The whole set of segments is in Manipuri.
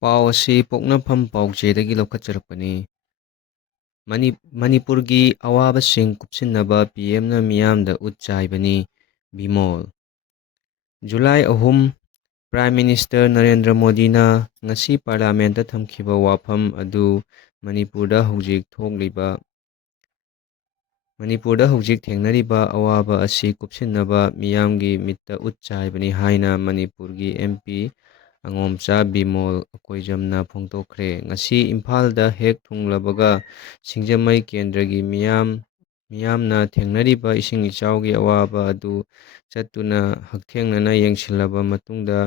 ꯄꯥꯎ ꯑꯁꯤ ꯄꯣꯛꯅꯐꯝ ꯄꯥꯎꯆꯦꯗꯒꯤ ꯂꯧꯈꯠꯆꯔꯛꯄꯅꯤ꯫ ꯃꯅꯤꯄꯨꯔꯒꯤ ꯑꯋꯥꯕꯁꯤꯡ ꯀꯨꯞꯁꯤꯟꯅꯕ ꯄꯤꯑꯦꯝꯅ ꯃꯤꯌꯥꯝꯗ ꯎꯠ ꯆꯥꯏꯕꯅꯤ꯫ Bimol. July 3, prime minister Narendra ꯃꯣꯗꯤꯅ ꯉꯁꯤ ꯄꯥꯔꯂꯤꯌꯥꯃꯦꯟꯠꯇ ꯊꯝꯈꯤꯕ ꯋꯥꯐꯝ ꯑꯗꯨ ꯃꯅꯤꯄꯨꯔꯗ ꯍꯧꯖꯤꯛ ꯊꯦꯡꯅꯔꯤꯕ ꯑꯋꯥꯕ ꯑꯁꯤ ꯀꯨꯞꯁꯤꯟꯅꯕ ꯃꯤꯌꯥꯝꯒꯤ ꯃꯤꯠꯇ ꯎꯠ ꯆꯥꯏꯕꯅꯤ ꯍꯥꯏꯅ ꯃꯅꯤꯄꯨꯔꯒꯤ MP ꯑꯉꯣꯝꯆꯥ ꯕꯤꯃꯣꯜ ꯑꯀꯣꯏꯖꯝꯅ ꯐꯣꯡꯗꯣꯛꯈ꯭ꯔꯦ꯫ ꯉꯁꯤ ꯏꯝꯐꯥꯜꯗ ꯍꯦꯛ ꯊꯨꯡꯂꯕꯒ ꯁꯤꯡꯖꯃꯩ ꯀꯦꯟꯗ꯭ꯔꯒꯤ ꯃꯤꯌꯥꯝꯅ ꯊꯦꯡꯅꯔꯤꯕ ꯏꯁꯤꯡ ꯏꯆꯥꯎꯒꯤ ꯑꯋꯥꯕ ꯑꯗꯨ ꯆꯠꯇꯨꯅ ꯍꯛꯊꯦꯡꯅꯅ ꯌꯦꯡꯁꯤꯜꯂꯕ ꯃꯇꯨꯡꯗ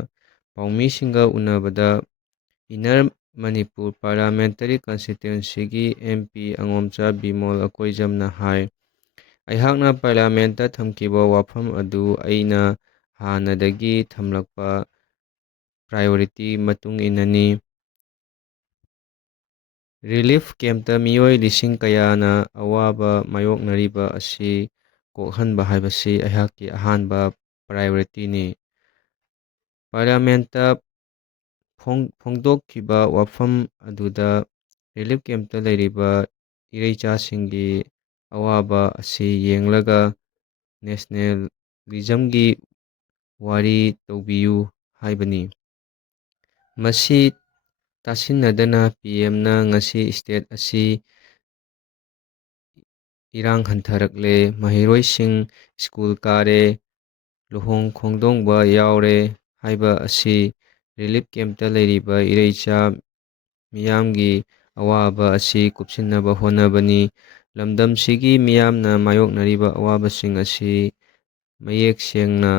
ꯄꯥꯎꯃꯤꯁꯤꯡꯒ ꯎꯅꯕꯗ inner Manipur parliamentary ꯀꯟꯁꯇꯤꯇ꯭ꯌꯨꯟꯁꯤꯒꯤ MP ꯑꯉꯣꯝꯆꯥ Bimol ꯑꯀꯣꯏꯖꯝꯅ ꯍꯥꯏ, "ꯑꯩꯍꯥꯛꯅ ꯄꯥꯔꯂꯤꯌꯥꯃꯦꯟꯠꯇ ꯊꯝꯈꯤꯕ ꯋꯥꯐꯝ ꯑꯗꯨ ꯑꯩꯅ ꯍꯥꯟꯅꯗꯒꯤ ꯊꯝꯂꯛꯄ ꯄ꯭ꯔꯥꯏꯑꯣꯔꯤꯇꯤ ꯃꯇꯨꯡ ꯏꯟꯅꯅꯤ꯫ ꯔꯤꯂꯤꯐ ꯀꯦꯝꯞꯇ ꯃꯤꯑꯣꯏ ꯂꯤꯁꯤꯡ ꯀꯌꯥꯅ ꯑꯋꯥꯕ ꯃꯥꯌꯣꯛꯅꯔꯤꯕ ꯑꯁꯤ ꯀꯣꯛꯍꯟꯕ ꯍꯥꯏꯕꯁꯤ ꯑꯩꯍꯥꯛꯀꯤ ꯑꯍꯥꯟꯕ ꯄ꯭ꯔꯥꯏꯑꯣꯔꯤꯇꯤꯅꯤ"꯫ ꯄꯥꯔꯂꯤꯌꯥꯃꯦꯟꯠꯇ ꯐꯣꯡꯗꯣꯛꯈꯤꯕ ꯋꯥꯐꯝ ꯑꯗꯨꯗ ꯔꯤꯂꯤꯐ ꯀꯦꯝꯞꯇ ꯂꯩꯔꯤꯕ ꯏꯔꯩꯆꯥꯁꯤꯡꯒꯤ ꯑꯋꯥꯕ ꯑꯁꯤ ꯌꯦꯡꯂꯒ ꯅꯦꯁꯅꯦꯂꯤꯖꯝꯒꯤ ꯋꯥꯔꯤ ꯇꯧꯕꯤꯌꯨ ꯍꯥꯏꯕꯅꯤ꯫ ꯃꯁꯤ ꯇꯥꯁꯤꯟꯅꯗꯅ ꯄꯤꯑꯦꯝꯅ ꯉꯁꯤ ꯁ꯭ꯇꯦꯠ ꯑꯁꯤ ꯏꯔꯥꯡ ꯍꯟꯊꯔꯛꯂꯦ, ꯃꯍꯩꯔꯣꯏꯁꯤꯡ ꯁ꯭ꯀꯨꯜ ꯀꯥꯔꯦ, ꯂꯨꯍꯣꯡ ꯈꯣꯡꯗꯣꯡꯕ ꯌꯥꯎꯔꯦ ꯍꯥꯏꯕ ꯑꯁꯤ ꯔꯤꯂꯤꯐ ꯀꯦꯝꯞꯇ ꯂꯩꯔꯤꯕ ꯏꯔꯩꯆꯥ ꯃꯤꯌꯥꯝꯒꯤ ꯑꯋꯥꯕ ꯑꯁꯤ ꯀꯨꯞꯁꯤꯟꯅꯕ ꯍꯣꯠꯅꯕꯅꯤ꯫ ꯂꯝꯗꯝꯁꯤꯒꯤ ꯃꯤꯌꯥꯝꯅ ꯃꯥꯌꯣꯛꯅꯔꯤꯕ ꯑꯋꯥꯕꯁꯤꯡ ꯑꯁꯤ ꯃꯌꯦꯛ ꯁꯦꯡꯅ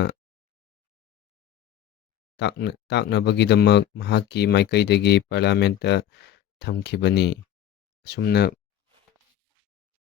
ꯇꯥꯛꯅꯕꯒꯤꯗꯃꯛ ꯃꯍꯥꯛꯀꯤ ꯃꯥꯏꯀꯩꯗꯒꯤ ꯄꯥꯔꯂꯤꯌꯥꯃꯦꯟꯠꯇ ꯊꯝꯈꯤꯕꯅꯤ꯫ ꯑꯁꯨꯝꯅ